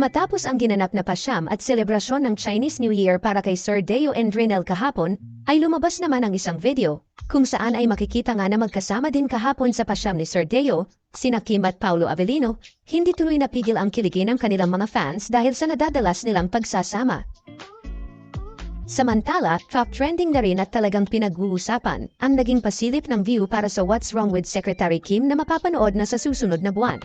Matapos ang ginanap na pasyam at selebrasyon ng Chinese New Year para kay Sir Deo and Rinel kahapon, ay lumabas naman ang isang video, kung saan ay makikita nga na magkasama din kahapon sa pasyam ni Sir Deo, sina Kim at Paulo Avellino. Hindi tuloy napigil ang kiligin ng kanilang mga fans dahil sa nadadalas nilang pagsasama. Samantala, top trending na rin at talagang pinag-uusapan ang naging pasilip ng view para sa What's Wrong with Secretary Kim na mapapanood na sa susunod na buwan.